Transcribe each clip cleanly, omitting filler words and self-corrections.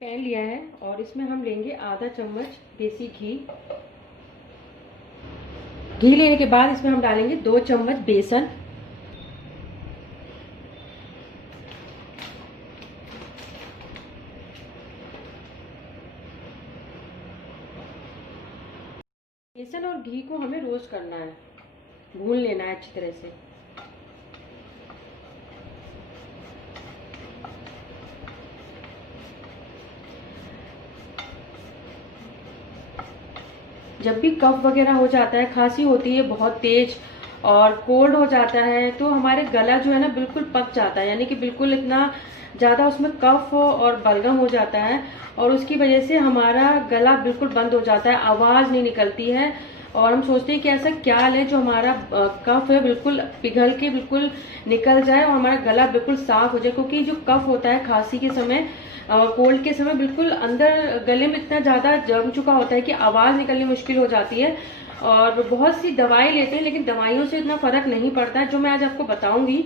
Pan लिया है और इसमें हम लेंगे आधा चम्मच देसी घी। घी लेने के बाद इसमें हम डालेंगे 2 चम्मच बेसन। बेसन और घी को हमें रोस्ट करना है, भून लेना है अच्छी तरह से। जब भी कफ वगैरह हो जाता है, खांसी होती है बहुत तेज और कोल्ड हो जाता है, तो हमारे गला जो है ना बिल्कुल पक जाता है, यानी कि बिल्कुल इतना ज़्यादा उसमें कफ और बलगम हो जाता है और उसकी वजह से हमारा गला बिल्कुल बंद हो जाता है, आवाज़ नहीं निकलती है और हम सोचते हैं कि ऐसा क्या लें जो हमारा कफ है बिल्कुल पिघल के बिल्कुल निकल जाए और हमारा गला बिल्कुल साफ हो जाए। क्योंकि जो कफ होता है खांसी के समय, कोल्ड के समय बिल्कुल अंदर गले में इतना ज़्यादा जम चुका होता है कि आवाज़ निकलनी मुश्किल हो जाती है और बहुत सी दवाई लेते हैं लेकिन दवाइयों से इतना फर्क नहीं पड़ता है। जो मैं आज आपको बताऊंगी,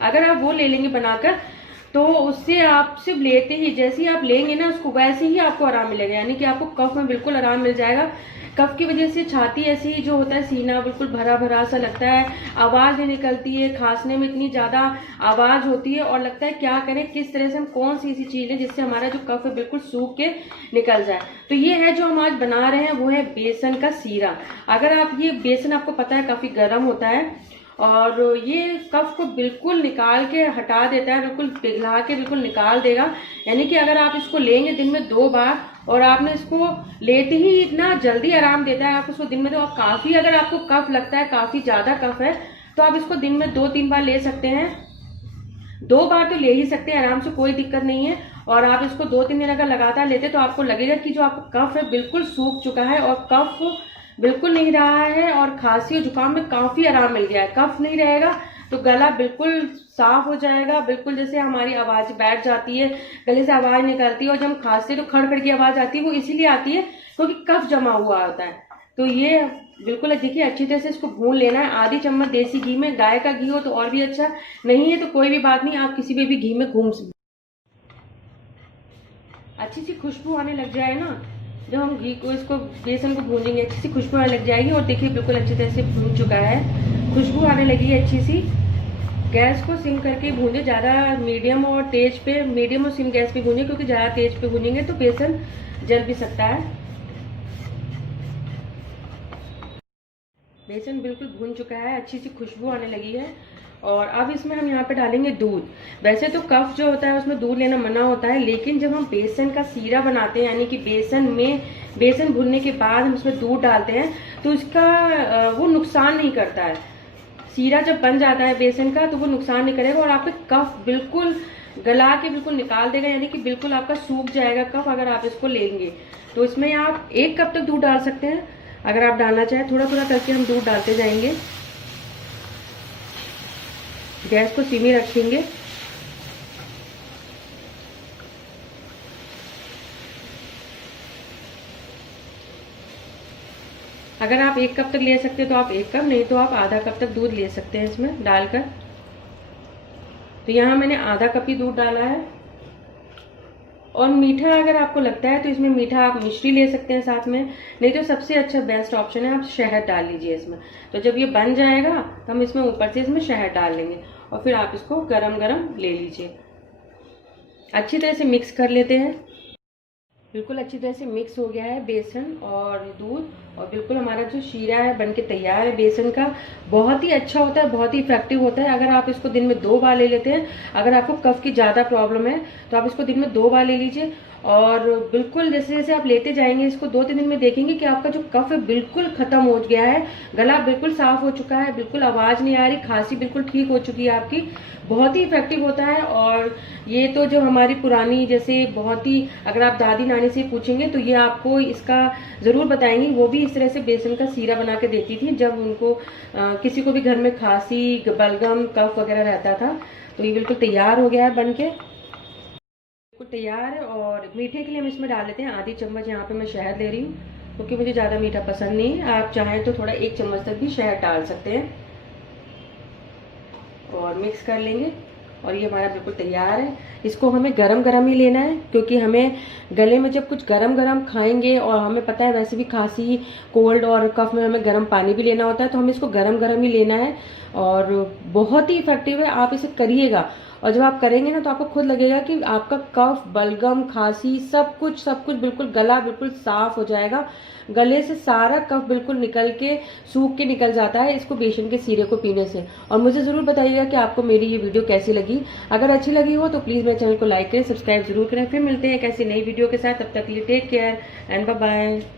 अगर आप वो ले लेंगे बनाकर तो उससे आप सिर्फ लेते ही, जैसे ही आप लेंगे ना उसको, वैसे ही आपको आराम मिलेगा, यानी कि आपको कफ में बिल्कुल आराम मिल जाएगा। कफ की वजह से छाती ऐसी जो होता है, सीना बिल्कुल भरा भरा सा लगता है, आवाज नहीं निकलती है, खांसने में इतनी ज्यादा आवाज होती है और लगता है क्या करें, किस तरह से हम कौन सी ऐसी चीज है जिससे हमारा जो कफ है बिल्कुल सूख के निकल जाए। तो ये है जो हम आज बना रहे हैं, वो है बेसन का सीरा। अगर आप ये बेसन, आपको पता है काफी गर्म होता है और ये कफ को बिल्कुल निकाल के हटा देता है, बिल्कुल पिघला के बिल्कुल निकाल देगा। यानी कि अगर आप इसको लेंगे दिन में 2 बार और आपने इसको लेते ही इतना जल्दी आराम देता है, आप इसको दिन में तो काफी, अगर आपको कफ लगता है काफी ज्यादा कफ है तो आप इसको दिन में 2-3 बार ले सकते हैं। 2 बार तो ले ही सकते हैं आराम से, कोई दिक्कत नहीं है। और आप इसको 2-3 दिन अगर लगातार लेते तो आपको लगेगा कि जो आपका कफ है बिल्कुल सूख चुका है और कफ बिल्कुल नहीं रहा है और खांसी और जुकाम में काफी आराम मिल गया है। कफ नहीं रहेगा तो गला बिल्कुल साफ हो जाएगा, बिल्कुल जैसे हमारी आवाज बैठ जाती है, गले से आवाज निकलती है और जब हम खांसते तो खड़ खड़ की आवाज आती है, वो इसीलिए आती है क्योंकि कफ जमा हुआ होता है। तो ये बिल्कुल देखिए अच्छी तरह से इसको भून लेना है। आधी चम्मच देसी घी में, गाय का घी हो तो और भी अच्छा, नहीं है तो कोई भी बात नहीं, आप किसी भी घी में घूम। अच्छी सी खुशबू आने लग जाए ना, जब हम घी को, इसको बेसन को भूनेंगे, अच्छी सी खुशबू आने लग जाएगी। और देखिए बिल्कुल अच्छी तरह से भून चुका है, खुशबू आने लगी है अच्छी सी। गैस को सिम करके भूने, ज़्यादा मीडियम और तेज पे, मीडियम और सिम गैस पे भूने, क्योंकि ज़्यादा तेज पे भूनेंगे तो बेसन जल भी सकता है। बेसन बिल्कुल भून चुका है, अच्छी सी खुशबू आने लगी है और अब इसमें हम यहाँ पे डालेंगे दूध। वैसे तो कफ जो होता है उसमें दूध लेना मना होता है, लेकिन जब हम बेसन का सीरा बनाते हैं, यानी कि बेसन भूनने के बाद हम उसमें दूध डालते हैं तो इसका वो नुकसान नहीं करता है। सीरा जब बन जाता है बेसन का तो वो नुकसान नहीं करेगा और आपका कफ बिल्कुल गला के बिल्कुल निकाल देगा, यानी कि बिल्कुल आपका सूख जाएगा कफ अगर आप इसको लेंगे। तो इसमें आप 1 कप तक दूध डाल सकते हैं, अगर आप डालना चाहें। थोड़ा थोड़ा करके हम दूध डालते जाएंगे, गैस को सीमी रखेंगे। अगर आप 1 कप तक ले सकते हैं तो आप 1 कप, नहीं तो आप आधा कप तक दूध ले सकते हैं इसमें डालकर। तो यहाँ मैंने आधा कप ही दूध डाला है। और मीठा अगर आपको लगता है तो इसमें मीठा आप मिश्री ले सकते हैं साथ में, नहीं तो सबसे अच्छा बेस्ट ऑप्शन है आप शहद डाल लीजिए इसमें। तो जब ये बन जाएगा तो हम इसमें ऊपर से इसमें शहद डाल लेंगे और फिर आप इसको गरम गरम ले लीजिए। अच्छी तरह से मिक्स कर लेते हैं। बिल्कुल अच्छी तरह से मिक्स हो गया है बेसन और दूध और बिल्कुल हमारा जो शीरा है बनके तैयार है बेसन का। बहुत ही अच्छा होता है, बहुत ही इफेक्टिव होता है। अगर आप इसको दिन में 2 बार ले लेते हैं, अगर आपको कफ की ज़्यादा प्रॉब्लम है तो आप इसको दिन में 2 बार ले लीजिए और बिल्कुल जैसे जैसे आप लेते जाएंगे इसको 2-3 दिन में देखेंगे कि आपका जो कफ है बिल्कुल खत्म हो गया है, गला बिल्कुल साफ हो चुका है, बिल्कुल आवाज़ नहीं आ रही, खांसी बिल्कुल ठीक हो चुकी है आपकी। बहुत ही इफेक्टिव होता है। और ये तो जो हमारी पुरानी, जैसे बहुत ही, अगर आप दादी नानी से पूछेंगे तो ये आपको इसका ज़रूर बताएंगी, वो भी इस तरह से बेसन का सीरा बना के देती थी जब उनको किसी को भी घर में खांसी, बलगम, कफ वगैरह रहता था। तो ये बिल्कुल तैयार हो गया है बनके, बिल्कुल तैयार है। और मीठे के लिए हम इसमें डाल लेते हैं आधी चम्मच, यहाँ पे मैं शहद ले रही हूँ क्योंकि मुझे ज़्यादा मीठा पसंद नहीं है। आप चाहें तो थोड़ा 1 चम्मच तक भी शहद डाल सकते हैं और मिक्स कर लेंगे। और ये हमारा बिल्कुल तैयार है। इसको हमें गरम गरम ही लेना है, क्योंकि हमें गले में जब कुछ गरम गरम खाएंगे, और हमें पता है वैसे भी खांसी, कोल्ड और कफ में हमें गर्म पानी भी लेना होता है, तो हमें इसको गरम गरम ही लेना है। और बहुत ही इफेक्टिव है, आप इसे करिएगा। और जब आप करेंगे ना तो आपको खुद लगेगा कि आपका कफ, बलगम, खांसी सब कुछ बिल्कुल, गला बिल्कुल साफ हो जाएगा। गले से सारा कफ बिल्कुल निकल के, सूख के निकल जाता है इसको बेसन के सीरे को पीने से। और मुझे जरूर बताइएगा कि आपको मेरी ये वीडियो कैसी लगी। अगर अच्छी लगी हो तो प्लीज मेरे चैनल को लाइक करें, सब्सक्राइब जरूर करें। फिर मिलते हैं एक ऐसी नई वीडियो के साथ, तब तक के लिए take care and bye bye.